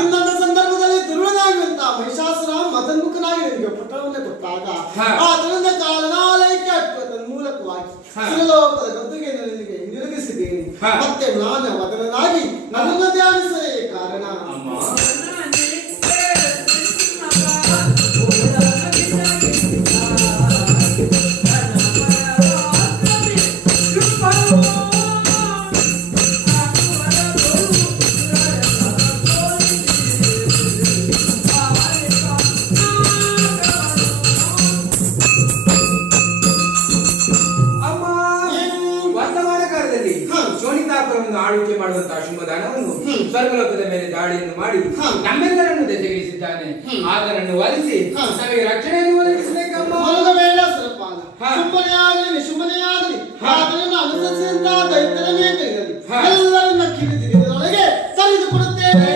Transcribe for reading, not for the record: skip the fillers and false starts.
ಇನ್ನೊಂದು ಸಂದರ್ಭದಲ್ಲಿ ದುರ್ವನಾಗಿರುವಂತಹ ಮಹಿಷಾಸುರ ಮದನ್ಮುಖನಾಗಿ ನಿಮಗೆ ಪಟ್ಟಣವನ್ನು ಕೊಟ್ಟಾಗ ಆ ತನ್ನ ಕಾಲನಾಲಯಕ್ಕೆ ಮೂಲಕವಾಗಿ ಸುರಲೋಕದ ಗದ್ದುಗೆಯನ್ನು ನಿನಗೆ ಹಿಂದಿರುಗಿಸಿದ್ದೇನೆ. ಮತ್ತೆ ನಾನು ಮದನನಾಗಿ ನನ್ನನ್ನು ಧ್ಯಾನಿಸೇ ಕಾರಣ. ಆಳ್ವಿಕೆ ಮಾಡುವಂತಹ ಶುಂಭದಾನವನ್ನು ಸ್ವರ್ಗಲೋಕದ ಮೇಲೆ ದಾಳಿಯನ್ನು ಮಾಡಿ ನಮ್ಮೆಲ್ಲರನ್ನು ದೆಸೆಗಿಳಿಸಿದ್ದಾನೆ. ಆತನನ್ನು ವಧಿಸಿ ನಮಗೆ ರಕ್ಷಣೆಯನ್ನು ಒದಗಿಸಬೇಕಮ್ಮ. ಶುಂಭನೇ ಆಗಲಿ ನಿಶುಂಭನೇ ಆಗಲಿ ಆತನನ್ನು ಅನುಸರಿಸಿದಂತಹ ದೈತ್ಯರ ಮೇಕೈಯಲ್ಲಿ ಎಲ್ಲರನ್ನ ಕಿಡಿದಿರಿದೊಳಗೆ ತರಿದುಕೊಡುತ್ತೇನೆ.